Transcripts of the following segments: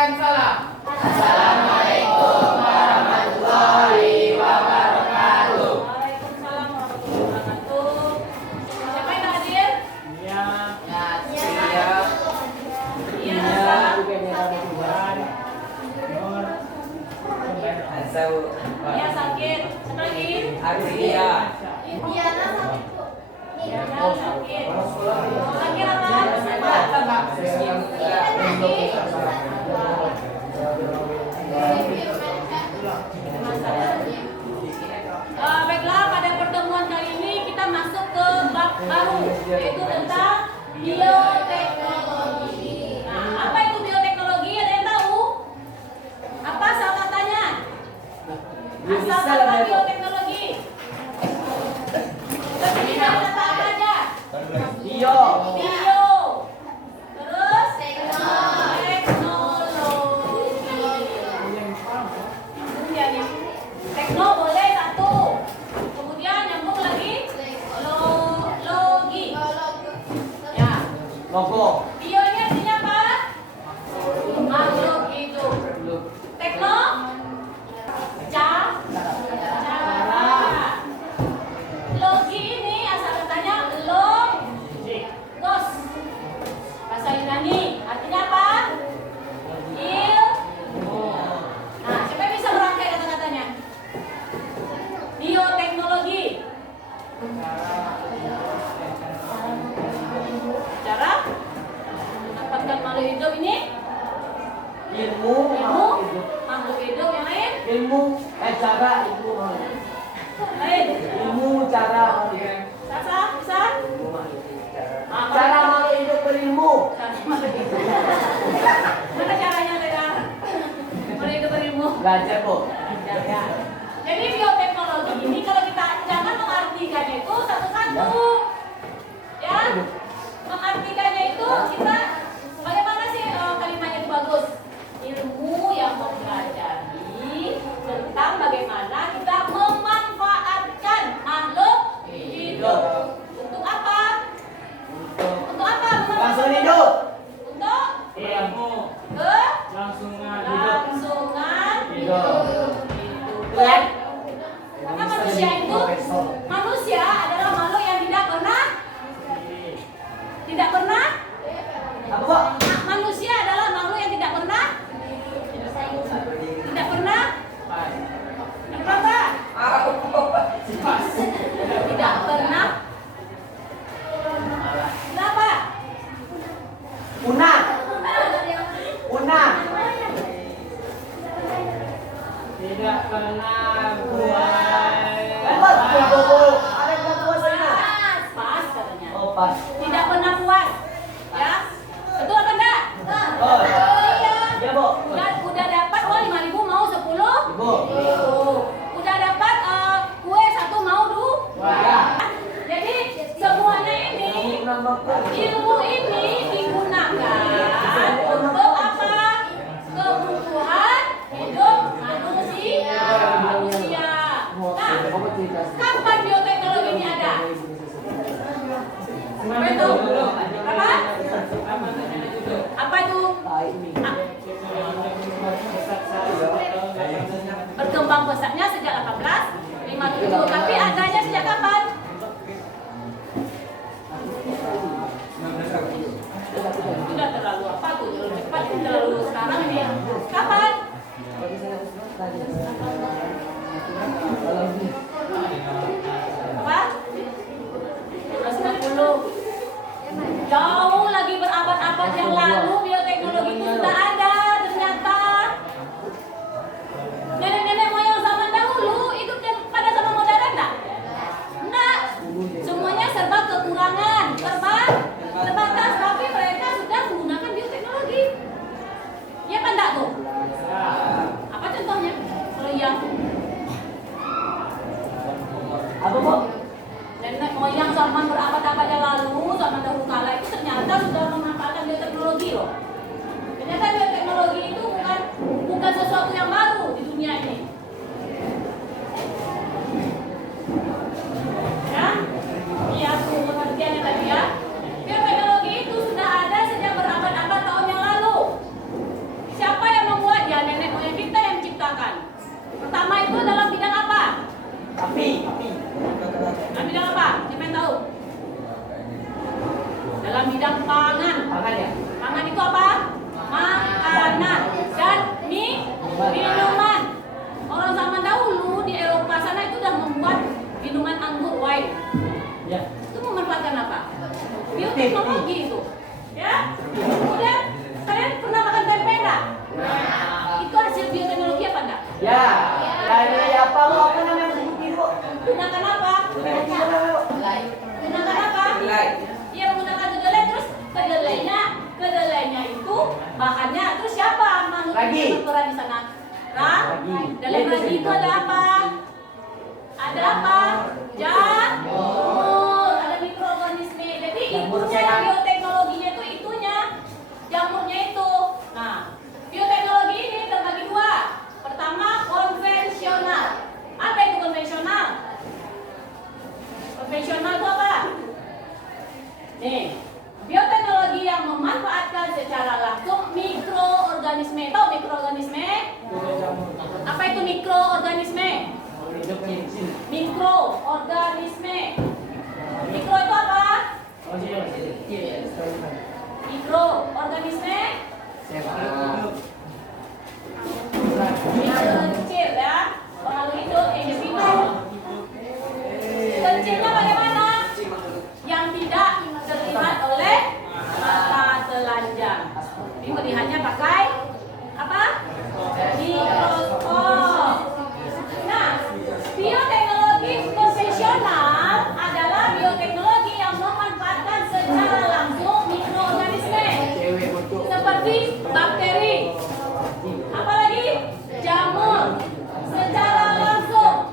mengucapkan salam. Assalamualaikum warahmatullahi wabarakatuh. Waalaikumsalam warahmatullahi wabarakatuh. Siapa yang hadir? Ya. Iya. Iya sakit. Siapa lagi? Arsia. Indiana sakit. Indiana sakit. Sakit apa? Baiklah, pada pertemuan kali ini kita masuk ke bab baru, yaitu tentang bioteknologi. Nah, apa itu bioteknologi? Ada yang tahu? Apa asal katanya? Asal kata bioteknologi. Terdiri dari kata apa aja? Bio. Bio. Terus teknologi. Kemudian yang tekno boleh satu. Kemudian nyambung lagi logi. Ya. Logo. Bio ini artinya apa? Makhluk hidup. Tekno cara. Logi ini asal katanya logos. Bahasa Yunani artinya apa? Ilmu. Nah, siapa yang bisa merangkai kata-katanya? Bioteknologi. Cara mendapatkan makhluk hidup ini? Ilmu. Makhluk hidup yang lain? Cara ilmu. Lain. Ilmu cara. Sasa, bisa? Cara makhluk hidup berilmu. Cara makhluk hidup. Mana caranya mereka? Makhluk hidup berilmu. Belajar kok. Ya. Jadi bioteknologi ini kalau kita jangan mengartikannya itu satu-satu. Ya. Mengartikannya itu kita bagaimana sih kalimatnya itu bagus? Ilmu yang mempelajari tentang bagaimana kita memanfaatkan makhluk hidup. Untuk apa? Untuk apa? Langsung hidup. Untuk Ilmu. kelangsungan hidup. Keren. Karena manusia adalah makhluk yang tidak pernah Apa kok? manusia adalah makhluk yang tidak pernah apa? Tidak pernah kenapa? Punah. Tidak pernah buai. Hebat tuh Bobo. Ada yang puasanya. Pas katanya. Oh pas. Tidak pernah puas. Ya. Betul apa enggak? Oh. Iya. Iya Bu. Udah dapat uang 5.000 mau 10? Ibu. Udah dapat kue 1 mau 2? Ya. Jadi semuanya ini ilmu ini digunakan untuk apa? Kebutuhan hidup manusia. Nah, kapan bioteknologi ini ada? Apa itu? Apa? Apa itu? Berkembang pesatnya sejak 1857. Tapi adanya sejak kapan? Sudah terlalu apa tuh? Terlalu cepat, terlalu sekarang ini. Kapan? Apa? 1990. Jauh lagi berabad-abad yang lalu bioteknologi itu sudah ada ternyata. Nenek-nenek moyang zaman dahulu hidupnya pada zaman modern enggak? Enggak. Semuanya serba kekurangan, serba terbatas, tapi mereka sudah menggunakan bioteknologi. Ya kan enggak tuh? Apa contohnya? Kalau iya. Apa Bu? Nenek moyang zaman berabad-abad yang lalu, zaman dahulu kala itu ternyata sudah memanfaatkan bioteknologi loh. Ternyata bioteknologi itu bukan sesuatu yang baru di dunia ini. Ya? Iya, pengertiannya tadi ya. Bioteknologi itu sudah ada sejak berabad-abad tahun yang lalu. Siapa yang lain. Ya. Itu memanfaatkan apa? Bioteknologi itu. Ya. Kemudian kalian pernah makan tempe enggak? Itu hasil bioteknologi apa enggak? Ya. Dari apa bu? Apa namanya bu? Gunakan apa? Gunakan apa? Iya, menggunakan kedelai. Terus kedelainya itu bahannya, terus siapa Ragi. berperan di sana? Ragi. Dalam ragi itu ada apa? Ada apa? Jamur, ada mikroorganisme. Jadi Jamur itunya sehat. bioteknologinya itu itunya, jamurnya itu. Nah, bioteknologi ini terbagi dua. Pertama, konvensional. Apa itu konvensional? Konvensional itu apa? Nih, bioteknologi yang memanfaatkan secara langsung mikroorganisme. Tahu mikroorganisme? Apa itu mikroorganisme? Mikroorganisme. Mikro itu apa? Mikroorganisme mikro kecil ya. Pengaruh hidup individu. Kecilnya bagaimana? Yang tidak terlihat oleh mata telanjang. Ini melihatnya pakai apa? Mikroskop. Nah, bioteknologi konvensional adalah bioteknologi yang memanfaatkan secara langsung mikroorganisme seperti bakteri, apalagi jamur, secara langsung.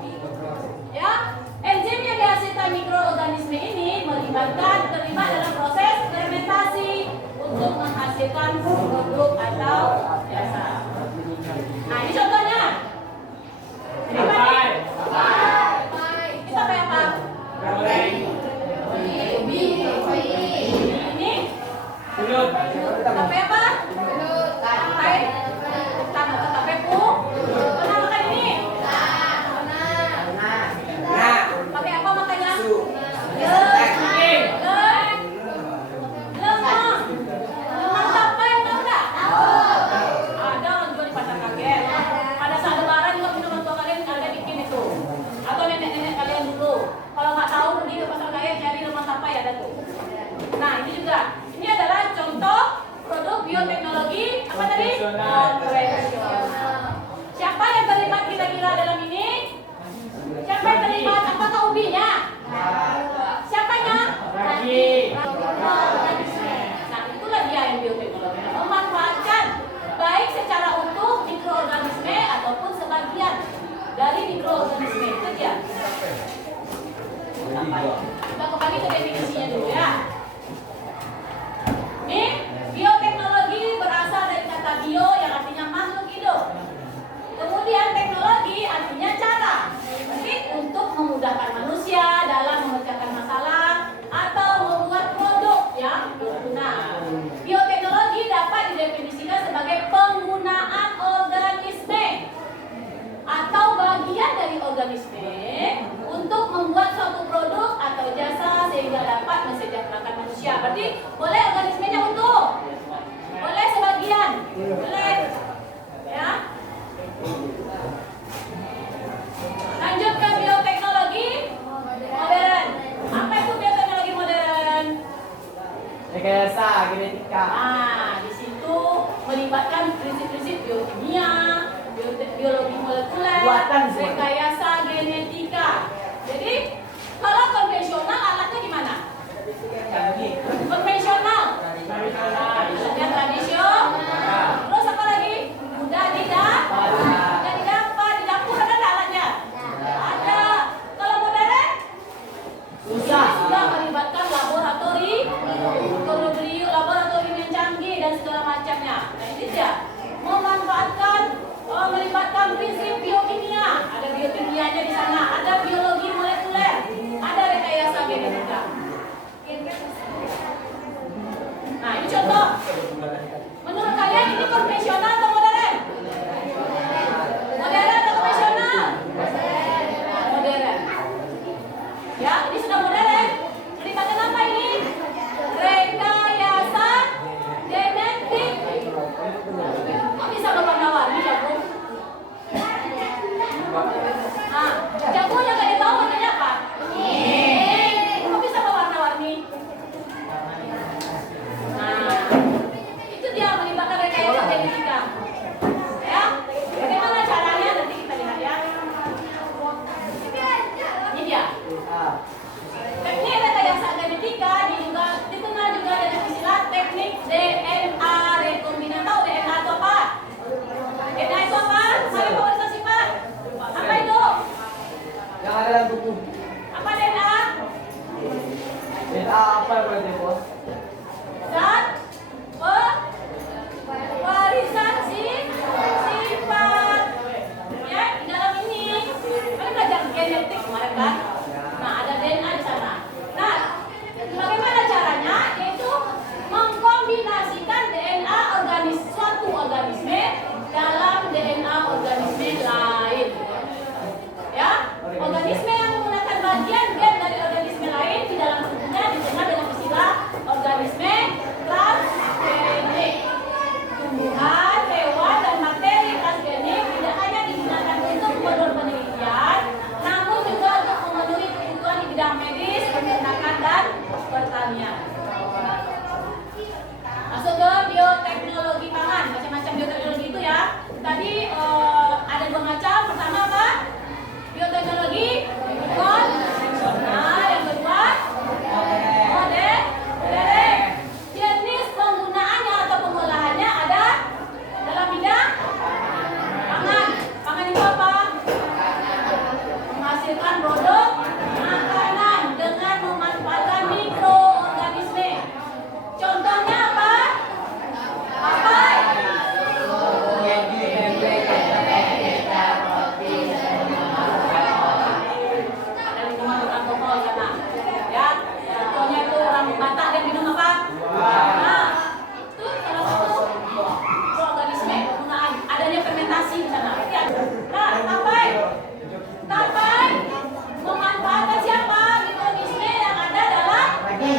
Ya, enzim yang dihasilkan mikroorganisme ini terlibat dalam proses fermentasi untuk menghasilkan produk atau jasa. Nah, ini contohnya. Ini apa nih? Ini sampai apa? Ini Kulut. sampai apa? Sampai sampai pernah makan ini? Pakai apa makannya? Lemang tapai, tahu nggak? Ada orang jual di pasar kaget. Pada saat lebaran juga punya orang tua kalian ada bikin itu. Atau nenek-nenek kalian dulu. Kalau nggak tahu pergi ke pasar kaget cari lemang tapai ada tuh. Nah ini juga. Ini adalah contoh produk bioteknologi apa tadi? Konvensional. Siapa yang terlibat kira-kira dalam ini? Siapa yang terlibat? Apakah ubinya? Siapanya? Ragi. Nah, itulah dia yang bioteknologi. Memanfaatkan baik secara utuh mikroorganisme ataupun sebagian dari mikroorganisme. Itu dia. Kita kembali ke definisinya dulu ya. Nih, bioteknologi berasal dari kata bio yang artinya makhluk hidup. Kemudian teknologi artinya cara. Jadi untuk memudahkan manusia dalam memecahkan masalah atau membuat produk yang berguna. Bioteknologi dapat didefinisikan sebagai penggunaan organisme atau bagian dari organisme untuk membuat suatu produk atau jasa sehingga dapat mensejahterakan manusia. Berarti boleh organismenya utuh, boleh sebagian, boleh ya. Lanjut ke bioteknologi modern. Apa itu bioteknologi modern? Rekayasa genetika. Nah, di situ melibatkan prinsip-prinsip biokimia, biologi molekuler, Buatan semua. rekayasa genetika. Jadi, kalau konvensional alatnya gimana? Konvensional. Alatnya tradisional. Terus apa lagi? Mudah didapat. Di dapur ada nggak alatnya? Ada. Kalau modern? Susah. Ini sudah melibatkan laboratorium yang canggih dan segala macamnya. Nah ini dia melibatkan prinsip biokimia. Ada biokimianya di sana, ada biologi molekuler, ada rekayasa genetika. Nah ini contoh. Menurut kalian ini konvensional atau modern? Modern atau konvensional? Modern. Ya, ini sudah modern. Melibatkan apa ini? Rekayasa genetik. Kok bisa berwarna-warni jagung? Nah, jagung yang kalian tahu warnanya apa? Apa berarti bos? Zat pewarisan sifat. Ya, di dalam ini kalian belajar genetik kemarin kan? Nah, ada DNA di sana. Nah, bagaimana caranya? Yaitu mengkombinasikan DNA suatu organisme dalam DNA organisme lain. Ya, organisme yang menggunakan bagian gen dari organisme lain di dalam tubuhnya dikenal dengan istilah organisme transgenik. Tumbuhan, hewan, dan materi transgenik tidak hanya digunakan untuk keperluan penelitian, namun juga untuk memenuhi kebutuhan di bidang medis, peternakan, dan pertanian. Masuk ke bioteknologi pangan, macam-macam bioteknologi itu ya. Tadi ada dua macam. Pertama apa? Bioteknologi konvensional. Yang kedua modern. Jenis penggunaannya atau pengolahannya ada dalam bidang pangan. Pangan itu apa? Menghasilkan produk makanan dengan memanfaatkan mikroorganisme. Contohnya apa? Papai. Ada minuman beralkohol sana. Ya, contohnya itu orang Batak dia minum apa? Nah, itu salah satu mikroorganisme penggunaan. Adanya fermentasi di sana. Nah, papai memanfaatkan siapa? Mikroorganisme yang ada dalam ragi.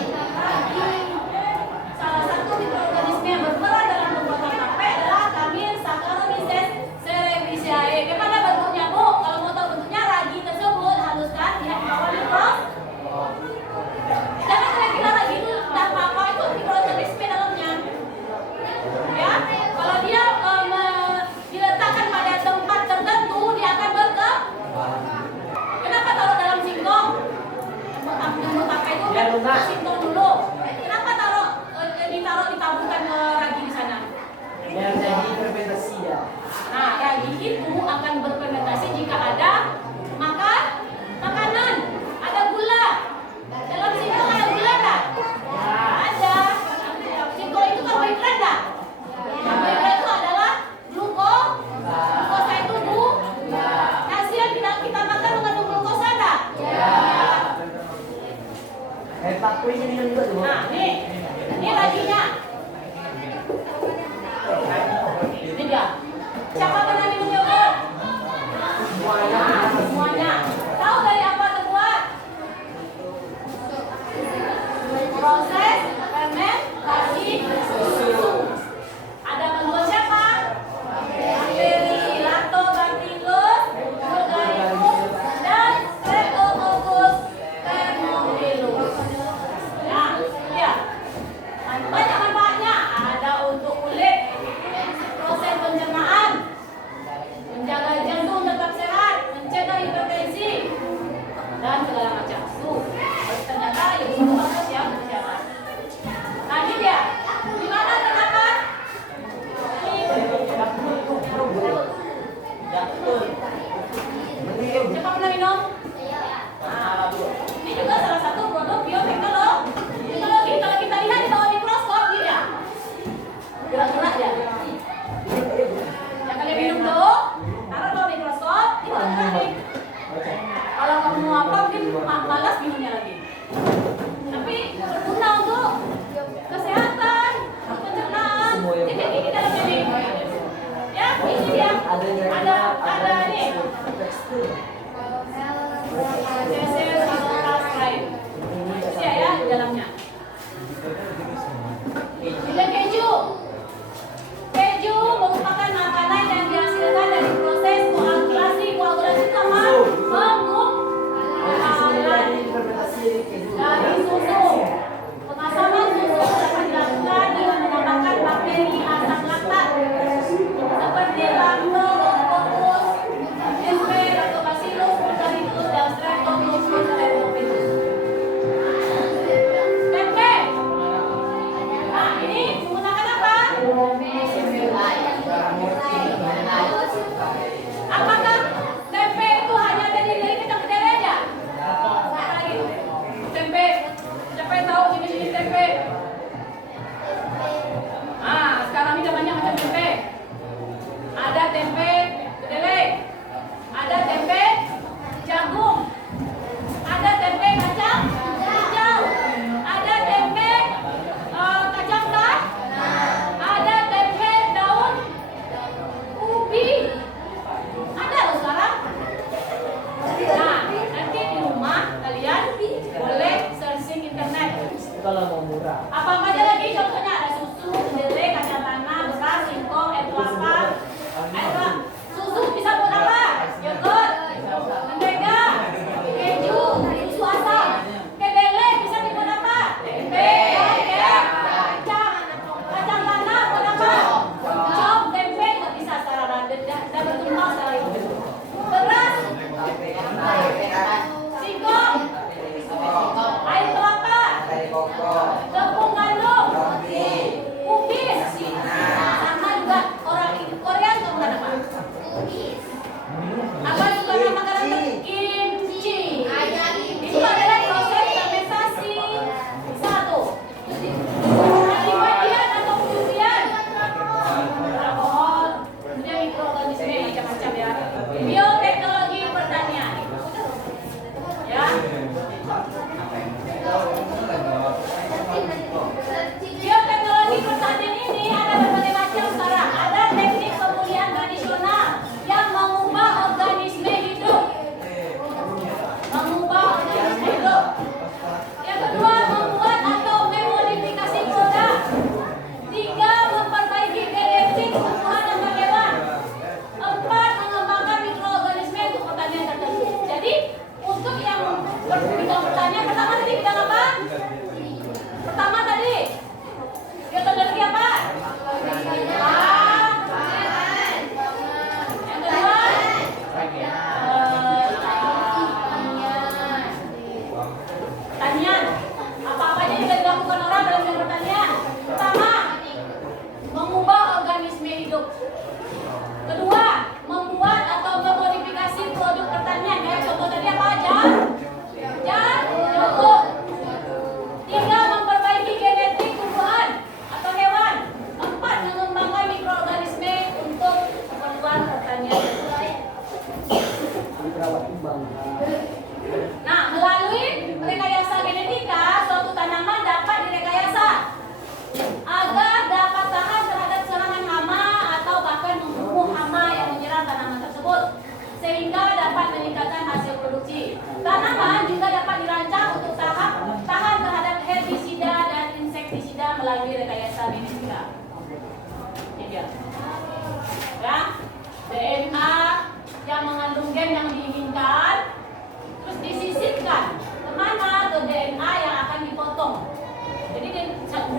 Salah satu mikroorganisme yang berperan dalam pembuatan papai adalah Camil Saccharomyces cerevisiae. Bagaimana bentuknya, Bu? Kalau mau tahu bentuknya, ragi tersebut haluskan di bawah mikros. Jangan kira-kira ragi itu dan papai itu mikroorganisme dalamnya. Ya, kalau dia diletakkan pada tempat tertentu, dia akan berkembang. Kenapa taruh dalam singkong? Jemput pakai itu singkong dulu. Kenapa ditaburkan ragi di sana? Biar jadi fermentasi ya. Nah, ragi itu akan berfermentasi jika ada makanan, ada gula. Dalam singkong ada gula tak? Ada. Singkong itu karbohidrat tak? Karbohidrat itu adalah glukosa itu nasi yang kita makan mengandung glukosa tak? Paku ini minum juga tuh. Nah, ini raginya. Ini dia. Siapa pernah minum yogurt? Semuanya. Tahu dari apa terbuat? Proses fermentasi susu. Ada menurut siapa? Bakteri Lactobacillus bulgaricum dan Streptococcus thermophilus. Nah, ya. Banyak manfaatnya. Ada untuk kulit, proses pencernaan,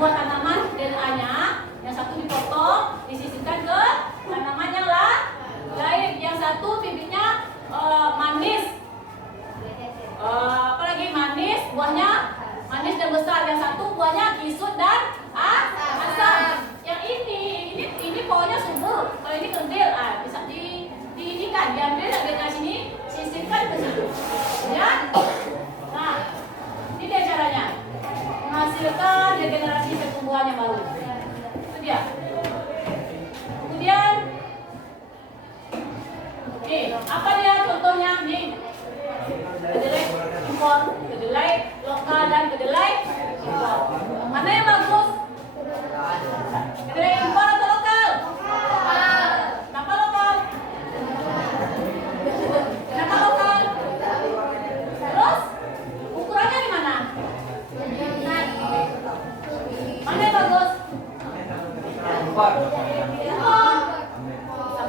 sebuah tanaman DNA, yang satu dipotong, disisihkan ke tanaman yang lain, yang satu bibitnya manis, apalagi manis, buahnya manis dan besar, yang satu buahnya kisut dan asam. Yang ini pohonnya subur, kalau ini kerdil, bisa diinikan, diambil dari sini, sisihkan ke situ, ya. Nah, ini dia caranya menghasilkan regenerasi pertumbuhan yang baru. Itu dia. Kemudian, nih, apa dia contohnya nih? Kedelai impor, kedelai lokal dan kedelai impor. Mana yang bagus? Kedelai impor atau lokal? Kenapa lokal? Kenapa lokal? Terus ukurannya di mana? Mana yang bagus? Impor.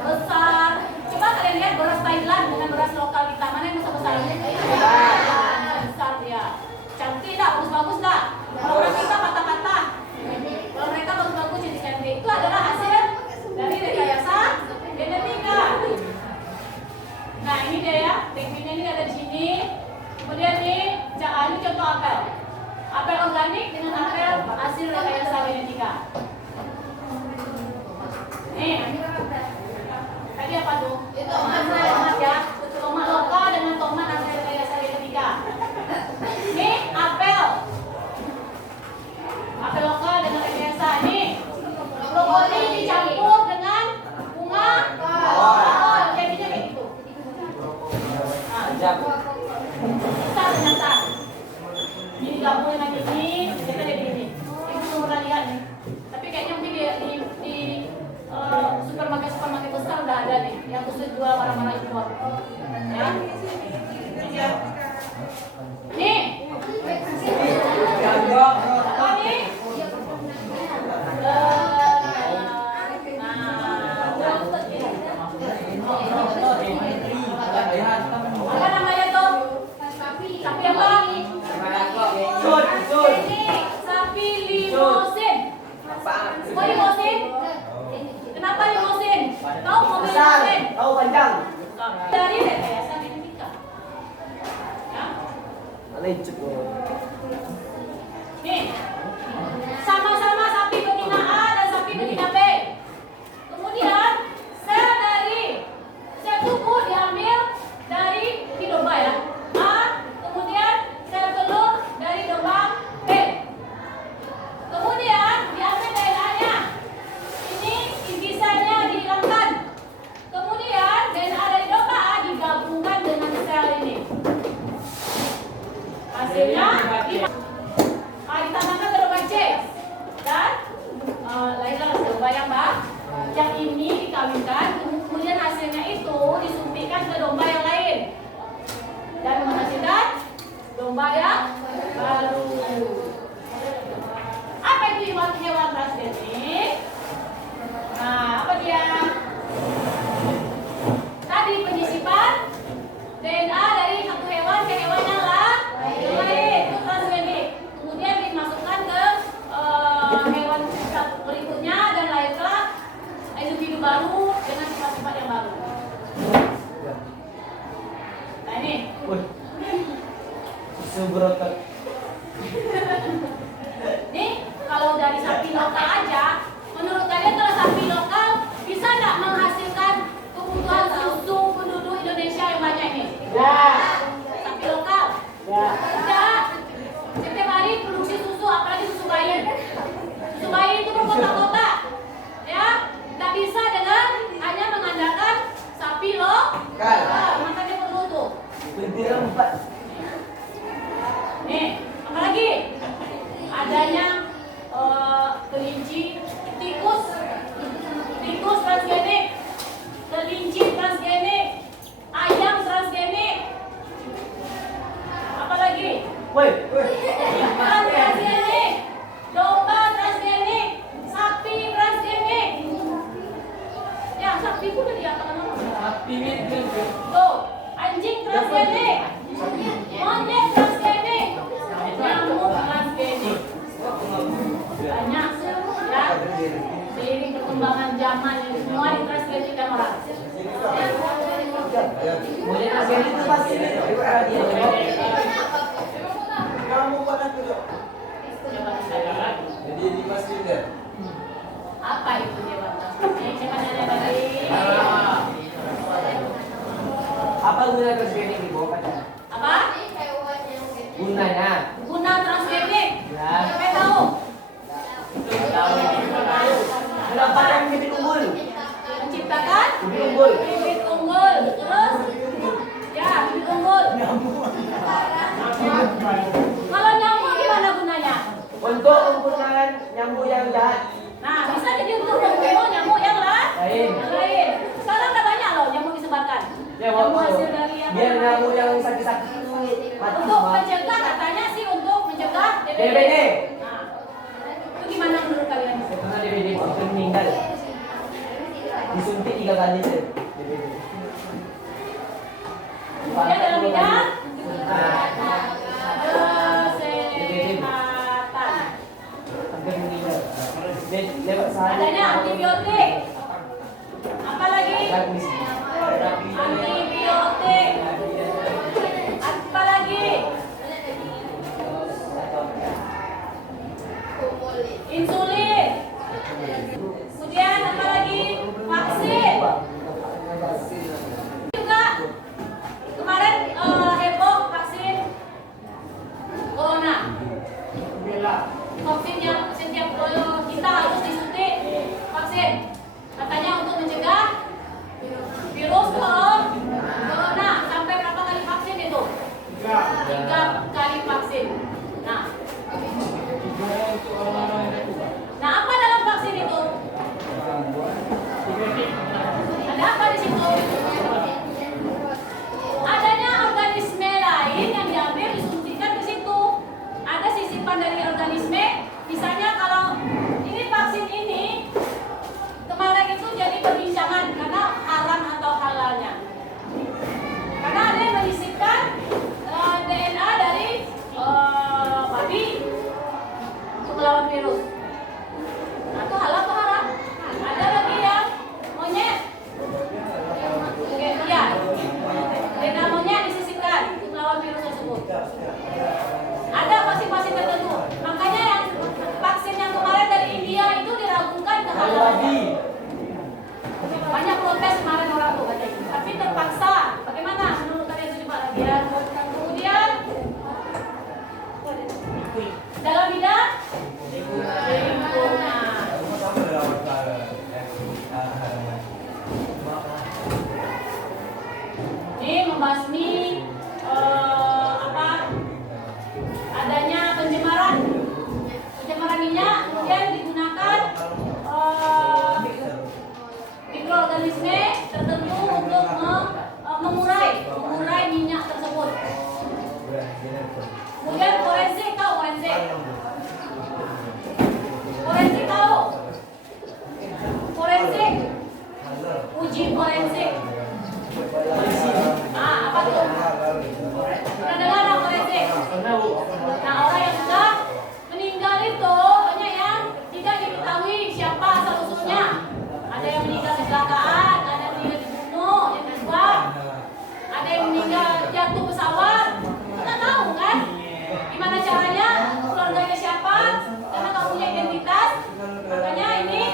Besar. Coba kalian lihat beras Thailand dengan beras lokal kita, mana yang besar-besar? Besar dia. Cantik tak? Bagus-bagus tak? Kalau orang kita patah-patah, kalau mereka bagus-bagus cantik-cantik, itu adalah hasil dari rekayasa genetika. Nah ini dia ya, tekniknya ini ada di sini. Kemudian nih, ini contoh apel. Apel organik dengan apel hasil rekayasa genetika. Nih, tadi apa tuh? Tomat ya, tomat lokal dengan tomat hasil rekayasa genetika. Nih apel, apel lokal dengan rekayasa. Nih brokoli dicampur dengan bunga pohon, jadinya kayak gitu. Besar ternyata. Ini digabungin lagi ini, kita jadi ini. Ibu belum pernah lihat nih. Tapi kayaknya mungkin di supermarket besar udah ada nih, yang khusus jual barang-barang impor. Ya. Nih. Apa nih? Apa namanya tuh? Sapi apa? Sapi limosin. Oh limosin? Kenapa limosin? Tahu mobil limosin? Tahu panjang. Dari rekayasa genetika. Ya. Nih, sama-sama sapi betina A dan sapi betina B. Kemudian sel tubuh diambil dari domba ya A, kemudian sel telur dari domba B. Kemudian diambil DNA-nya. Ini inti selnya dihilangkan. Kemudian DNA dari domba A digabungkan dengan sel ini. Hasilnya ditanamkan ke domba C dan lahirlah domba yang ini dikawinkan, kemudian hasilnya itu disuntikkan ke domba yang lain dan menghasilkan domba yang baru. Apa itu hewan transgenik? Nah, apa dia? Tadi penyisipan DNA dari satu hewan ke hewan yang lain, itu transgenik. Kemudian dimasukkan ke hewan berikutnya dan lahirlah individu baru dengan sifat-sifat yang baru. Nah ini. Seberotot. Nih, kalau dari sapi lokal aja, menurut kalian kalau sapi lokal bisa nggak menghasilkan kebutuhan susu penduduk Indonesia yang banyak ini? Ya. Sapi lokal? Ya. Tidak. Setiap hari produksi susu, apalagi susu bayi. Susu bayi itu berkotak-kotak, ya. Nggak bisa dengan hanya mengandalkan sapi lokal. Makanya perlu tuh. Nih, apalagi adanya kelinci, tikus transgenik, kelinci transgenik, ayam transgenik, apalagi ikan transgenik, domba transgenik, sapi transgenik. Ya, sapi pun udah diatakan nama. Sapi itu. Tuh, anjing transgenik, monyet transgenik, nyamuk transgenik. orang. Monyet transgender itu pasti Kamu pada dulu. Jadi di masjid ya. Apa itu dewan transmisi? Siapa nanya tadi? apa gunanya transgender di bawah pada? Apa? Gunanya? Guna transgenik. Ya. Siapa yang tahu? Kenapa yang bibit unggul? Menciptakan Bibit unggul. bibit unggul. Terus? Ya, bibit unggul. Kalau nyamuk gimana gunanya? Untuk mempunyai nyamuk yang jahat. Nah, bisa jadi untuk membunuh nyamuk yang Lain. lain. Sekarang udah banyak loh nyamuk disebarkan. Ya, Nyamuk hasil dari yang biar nyamuk yang sakit-sakit itu mati untuk semua. mencegah, katanya sih untuk mencegah DBD. Nah, itu gimana menurut kalian? Karena DBD itu meninggal. Disuntik 3 kali itu. DBD. Kemudian dalam bidang Nah, kesehatan, hampir meninggal. Lewat sehari. adanya antibiotik. Apalagi Bagus. antibiotik. Apalagi insulin. Kemudian apalagi vaksin. Juga kemarin heboh vaksin corona. Vaksin yang setiap kita harus disuntik vaksin. Katanya untuk mencegah virus corona. Sampai berapa kali vaksin itu? 3 kali vaksin. Nah apa dalam vaksin itu? Ada apa di situ? Adanya organisme lain yang diambil disuntikkan ke situ. Ada sisipan dari organisme. Misalnya kalau ini vaksin ini kemarin itu jadi perbincangan karena haram atau halalnya. Karena ada yang menyisipkan DNA dari babi untuk melawan virus. Nah, itu halal atau haram? Ada lagi yang monyet. Oke, iya. DNA monyet disisipkan untuk melawan virus tersebut. Ada vaksin-vaksin tertentu. Makanya yang vaksin yang kemarin dari India itu diragukan kehalalannya. Banyak protes kemarin orang tuh katanya. Tapi terpaksa. Bagaimana menurut kalian itu coba lagi ya? Kemudian dalam bidang lingkungan. Ini membasmi adanya pencemaran minyak, kemudian digunakan mikroorganisme tertentu untuk mengurai minyak tersebut. Kemudian forensik, tahu forensik? Forensik tahu? Forensik, uji forensik. Apa tuh? Pernah dengar nggak forensik? Nah, orang yang sudah meninggal itu banyak yang tidak diketahui siapa asal usulnya. Ada yang meninggal kecelakaan, ada yang meninggal dibunuh, yang terbang, ada yang meninggal jatuh pesawat. Kita tahu kan? Gimana caranya? Keluarganya siapa? Karena nggak punya identitas. Makanya ini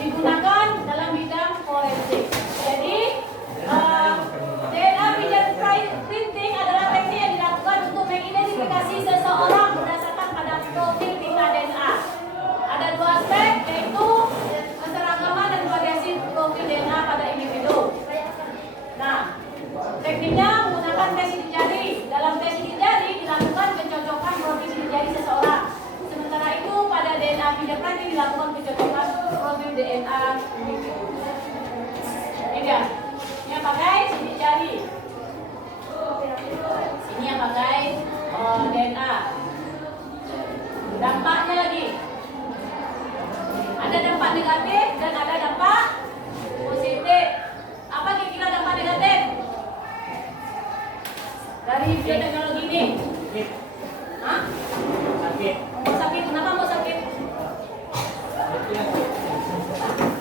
digunakan dalam bidang forensik. Jadi DNA fingerprinting adalah teknik yang dilakukan untuk mengidentifikasi seseorang berdasarkan pada profil pita DNA. Ada 2 aspek, yaitu keseragaman dan variasi profil DNA pada individu. Nah, tekniknya menggunakan tes sidik jari. Dalam tes sidik jari dilakukan pencocokan profil sidik jari seseorang. Sementara itu pada DNA fingerprinting dilakukan pencocokan profil DNA individu. Ini dia. Ini yang pakai sidik jari. Ini yang pakai DNA. Dampaknya lagi. Ada dampak negatif dan ada dampak positif. Apa kira-kira dampak negatif dari bioteknologi ini? Hah? Sakit. Mau sakit? Kenapa mau sakit?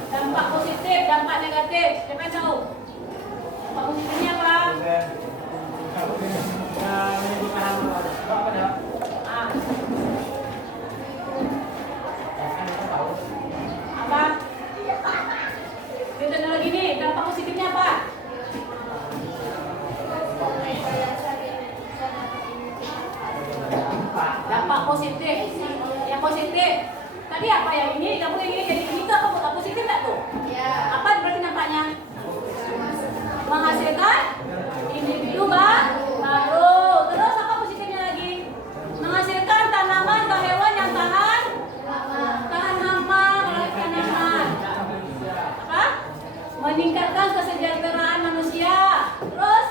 Dampak positif. Yang positif. Tadi apa yang ini? Kamu yang ini jadi ini tuh apa positif nggak tuh? Apa berarti nampaknya? Menghasilkan individu baru. Terus apa positifnya lagi? Menghasilkan tanaman atau hewan yang tahan hama, tanaman. Apa? Meningkatkan kesejahteraan manusia. Terus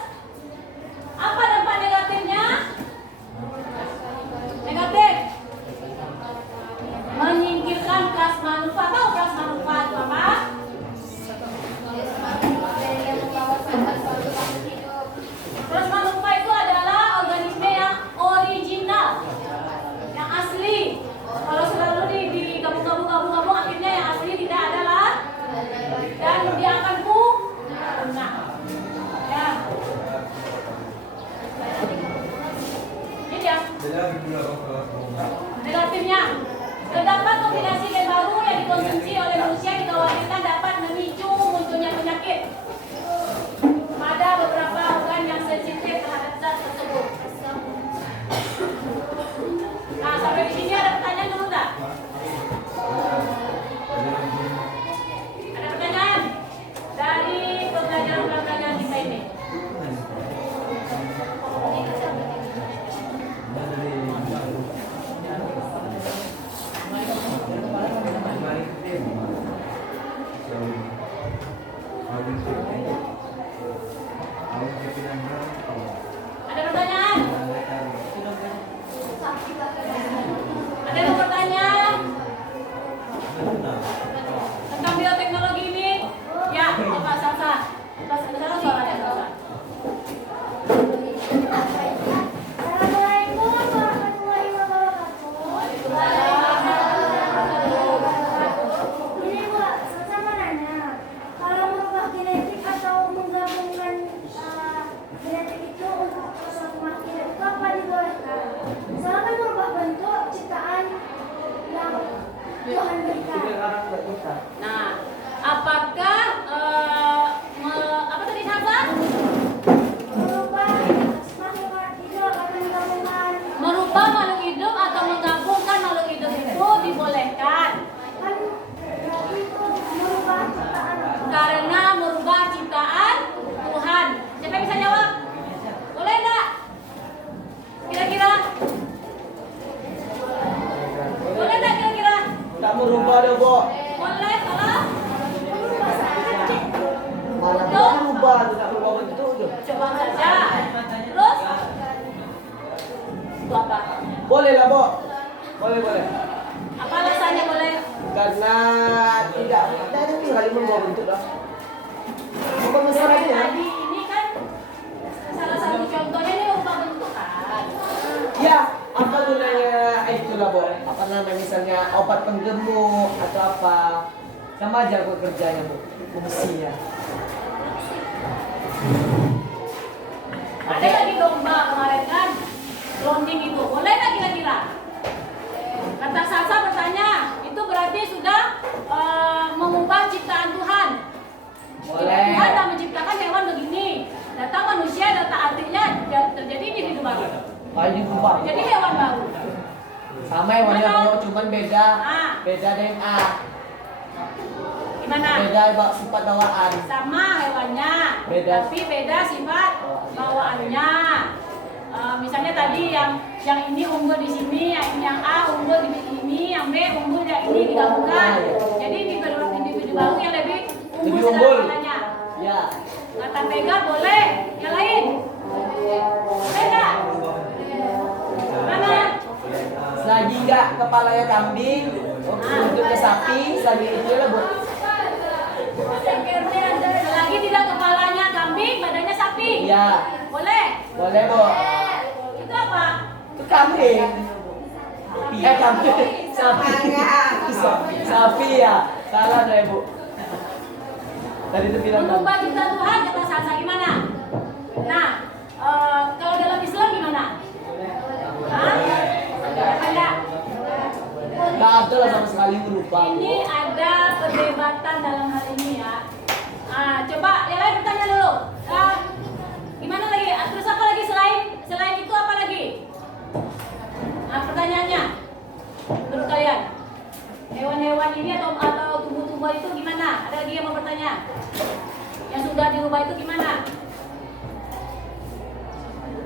apa dampak negatifnya? Negatif. Menyingkirkan kelas manfaat. Tahu kelas manfaat itu apa? Kelas manfaat itu adalah organisme yang original, yang asli. Kalau selalu digabung akhirnya yang asli tidak adalah dan dia akan punah. Ya. Ini dia. Negatifnya, terdapat kombinasi gen baru yang dikonsumsi oleh manusia dikhawatirkan dapat memicu munculnya penyakit pada beberapa organ yang sensitif terhadap zat tersebut. Nah, sampai di sini ada pertanyaan dulu nggak? Ada pertanyaan dari pembelajaran kita ini? Ada pertanyaan? Ada yang mau bertanya tentang bioteknologi ini? Ya, Pak Salsa. Pak Salsa suaranya Salsa. Assalamualaikum warahmatullahi wabarakatuh. Ini Bu, saya mau nanya, kalau merubah genetik atau menggabungkan genetik itu untuk suatu makhluk itu apa dibolehkan? Misalnya kan merubah bentuk ciptaan yang Tuhan berikan. Nah, apakah apa tadi Salsa? Merubah makhluk hidup atau menggabungkan Merubah makhluk hidup atau menggabungkan makhluk hidup itu dibolehkan kan berarti itu merubah ciptaan. karena merubah ciptaan Tuhan. Siapa yang bisa jawab? Boleh enggak? Kira-kira? Boleh enggak kira-kira? Tak merubah dah, Bo. Boleh kalau? Malah Betul? tak merubah tu, tak merubah bentuk tu. Coba saja. Terus? Itu apa? Boleh lah, Bo. Boleh. Apa alasannya boleh? Karena tidak ada kali merubah bentuk dah. Bukan Jadi masalahnya. tadi ini kan salah satu contohnya ini ubah bentuk kan. Ya, apa gunanya itulah, Bo? Apa namanya misalnya obat penggemuk atau apa? Sama aja kok kerjanya, Bu. Fungsinya. Ada lagi domba kemarin kan, launching itu, boleh nggak kira-kira? Kata Salsa bertanya, itu berarti sudah mengubah ciptaan Tuhan. Boleh. Tuhan dah menciptakan hewan begini, datang manusia, datang artinya terjadi individu baru, Ini berubah. jadi hewan baru. Sama hewannya, Gimana? Bo, cuman beda. Ah. Beda DNA. Gimana? Beda sifat bawaan. Sama hewannya, Beda. tapi beda sifat bawaannya. Misalnya tadi yang ini unggul di sini, yang A unggul di sini, yang B unggul yang ini digabungkan. Jadi individu baru yang lebih Lebih unggul unggul. segalanya. Ya. Kata Vega boleh, yang lain boleh nggak? Mana? Selagi enggak kepalanya kambing, bentuknya sapi, selagi itu lah, Bu. Selagi tidak kepalanya kambing, badannya sapi. Iya. Boleh? Boleh, Bu. Itu apa? Itu kambing. Kambing. Sapi. Sapi ya. Salah deh, Bu. Tadi itu bilang Mengubah cipta Tuhan kata Salsa gimana? Nah, kalau dalam Islam gimana? Hah? Ada. nggak ada lah sama sekali merubah. Ini ada perdebatan dalam hal ini ya. Coba yang lain bertanya dulu. Gimana lagi? Terus apa lagi selain itu apa lagi? Pertanyaannya? ini atau tumbuh-tumbuhan itu gimana? Ada lagi yang mau bertanya? Yang sudah dirubah itu gimana?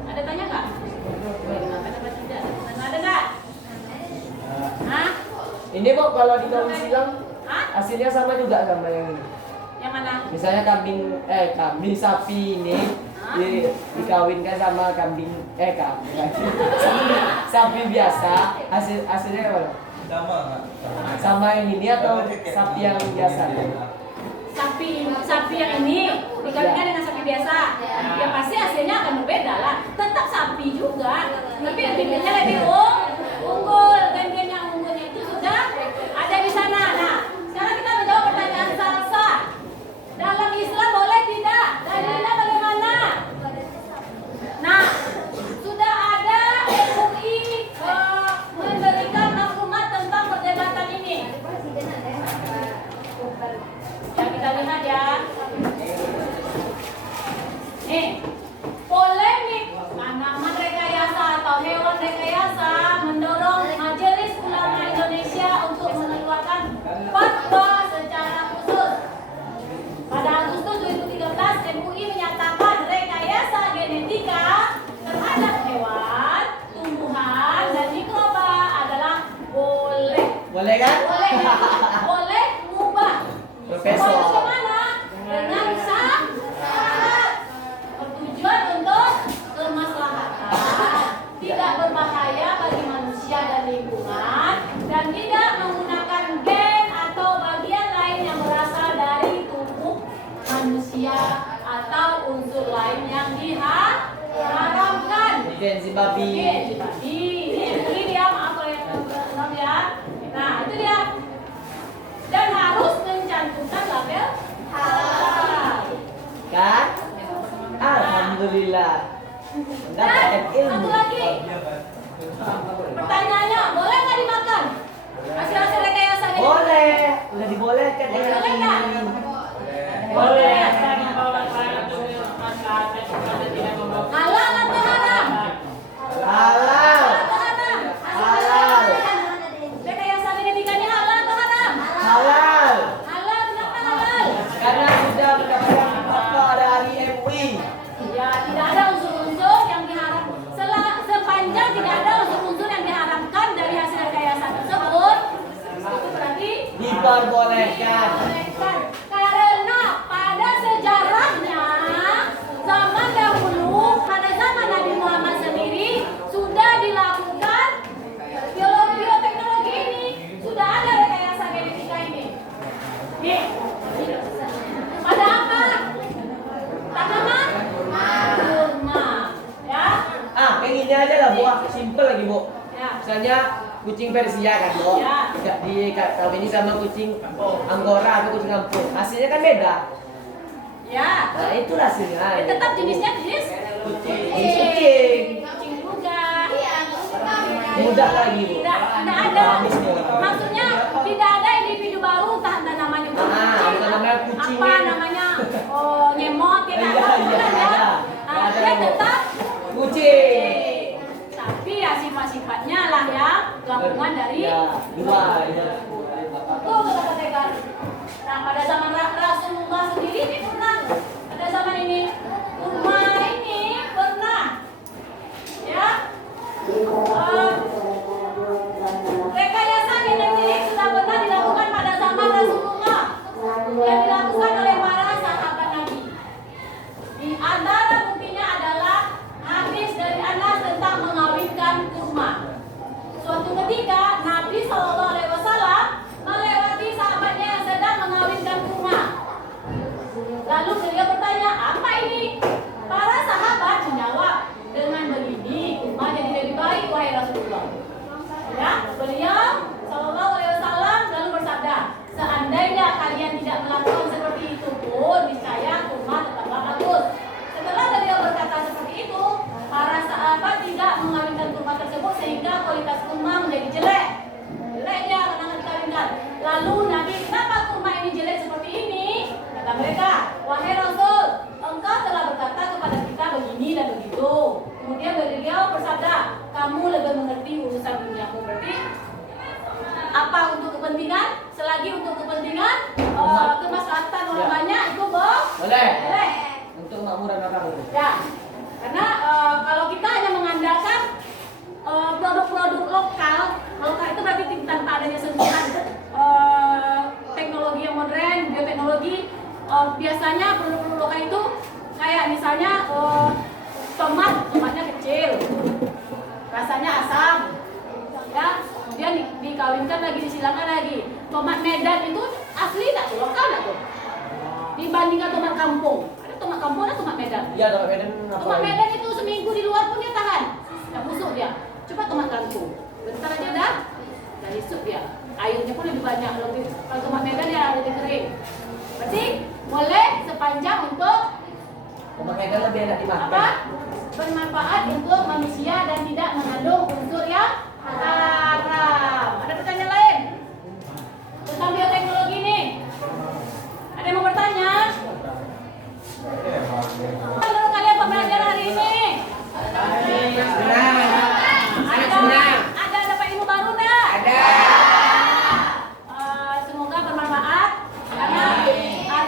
Ada tanya nggak? Kenapa tidak? Ada nggak? Hah? Ini kok kalau di daun silang Hah? hasilnya sama juga sama yang ini. Yang mana? Misalnya kambing sapi ini dikawinkan sama kambing sapi biasa, hasilnya apa? Sama nggak? Sama yang ini atau sapi yang biasa? Sapi yang ini dikawinkan dengan sapi biasa, ya pasti hasilnya akan berbeda lah. Tetap sapi juga, tapi bibitnya lebih unggul, dan yang unggulnya itu sudah ada di sana. Nah, sekarang kita menjawab pertanyaan Salsa. Dalam Islam boleh tidak? Dalilnya bagaimana? Nah, sudah ada MUI memberikan maklumat tentang perdebatan ini. Ya, kita lihat ya. Nih, polemik tanaman rekayasa atau hewan rekayasa mendorong Majelis Ulama Indonesia untuk mengeluarkan fatwa secara khusus. Pada Agustus 2013, MUI menyatakan rekayasa genetika terhadap hewan, tumbuhan, dan mikroba adalah boleh. Boleh kan? Boleh mengubah. Profesor. Bagaimana? Dengan syarat bertujuan untuk kemaslahatan, tidak berbahaya bagi manusia dan lingkungan, dan tidak menggunakan gen atau bagian lain yang berasal dari tubuh manusia atau unsur lain yang diharamkan. Gen si babi. Ini dia, maaf ya. Nah, itu dia. Dan harus mencantumkan label halal. Kan? Alhamdulillah. Dapat Dan ilmu. satu lagi, pertanyaannya, boleh nggak dimakan hasil-hasil rekayasa ini? Boleh. Udah dibolehkan ya. Boleh nggak? Boleh. Asal membawa barang untuk masyarakat kepada tidak membawa. Halal atau haram? Halal. Atau haram? Halal. Rekayasa genetika ini halal atau haram? Halal. Halal, kenapa halal? Karena sudah mendapatkan fatwa dari MUI. Ya, tidak ada unsur-unsur yang diharam. Sepanjang tidak ada unsur-unsur yang diharamkan dari hasil rekayasa tersebut, itu berarti Diperbolehkan. karena pada sejarahnya zaman dahulu, pada zaman Nabi Muhammad sendiri sudah dilakukan bioteknologi ini, sudah ada rekayasa genetika ini. Nih, pada apa? Tanaman kurma, ya. Yang ini aja lah buah, simple lagi bu. Ya. Misalnya kucing Persia kan bu, Ya. ini sama kucing Anggora atau kucing kampung, hasilnya kan beda. Ya. Nah itu hasilnya. Tetap jenisnya jenis Kucing. kucing juga. Mudah lagi bu. Tidak ada. Maksudnya tidak ada individu baru, entah namanya kucing, bukan namanya kucing. apa namanya, nyemot, tidak Iya, ada. iya, Bukan, ya. ada. Nah, Ada, dia Bu. tetap Kucing. tapi ya sifat-sifatnya lah ya gabungan dari Ya, dua. Tuh kata Tegar. Nah, pada zaman Rasulullah sendiri ini pernah, pada zaman ini kurma ini pernah ya rekayasa genetik sudah pernah dilakukan pada zaman Rasulullah, yang dilakukan oleh para sahabat Nabi. Di antara buktinya adalah hadis dari Anas tentang mengawinkan kurma. Suatu ketika Nabi SAW melewati sahabatnya yang sedang mengawinkan kurma. Lalu beliau bertanya, apa ini? Para sahabat menjawab, dengan begini kurma jadi lebih baik wahai Rasulullah. Ya, beliau SAW lalu bersabda, seandainya kalian tidak melakukan seperti itu pun, niscaya kurma tetaplah bagus. Setelah beliau berkata seperti itu, para sahabat tidak mengawinkan kurma tersebut sehingga kualitas kurma menjadi jelek. Jeleknya karena dikawinkan. Lalu Nabi, kenapa kurma ini jelek seperti ini? Kata mereka, wahai Rasul, engkau telah berkata kepada kita begini dan begitu. Kemudian beliau bersabda, kamu lebih mengerti urusan duniamu. Berarti apa kepentingan, selagi untuk kepentingan kemaslahatan orang banyak itu Boleh. boleh. Untuk kemakmuran orang itu. Ya, karena kalau kita hanya mengandalkan produk-produk lokal itu berarti tanpa adanya sentuhan teknologi yang modern, bioteknologi. Biasanya produk-produk lokal itu kayak misalnya tomatnya kecil, rasanya asam, ya. Kemudian dikawinkan lagi, disilangkan lagi. Tomat Medan itu asli tak tuh, lokal tak tuh? Dibandingkan tomat kampung. Ada tomat kampung, ada tomat Medan. Iya, tomat Medan apa? Tomat Medan itu seminggu di luar pun dia tahan, nggak busuk dia. Coba tomat kampung, bentar aja dah hisut dia. Airnya pun lebih banyak. Kalau tomat Medan ya lebih kering. Berarti boleh sepanjang untuk Tomat Medan lebih enak dimakan. apa? Bermanfaat untuk manusia dan tidak mengandung unsur yang haram. Ada pertanyaan lain tentang bioteknologi ini? Ada yang mau bertanya? Menurut kalian pembelajaran hari ini? Ada dapat ilmu baru enggak? Ada. Semoga bermanfaat karena hari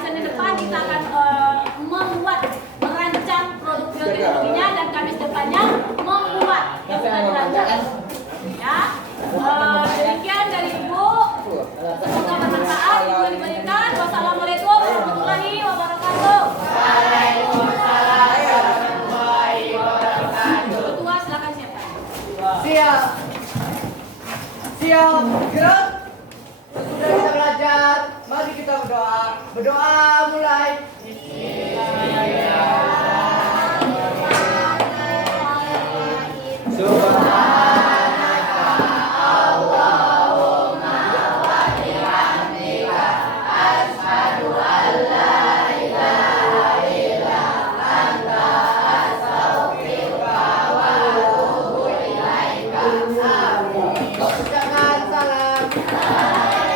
Senin depan kita akan merancang produk bioteknologinya dan Kamis depannya membuat yang sudah dirancang. Ya. Demikian dari Ibu. Semoga bermanfaat. Ibu diberikan. Wassalamualaikum warahmatullahi wabarakatuh. Ketua silakan siapkan. Siap. Siap. Gerak. Sudah kita belajar. Mari kita berdoa. Berdoa mulai. Jangan salah.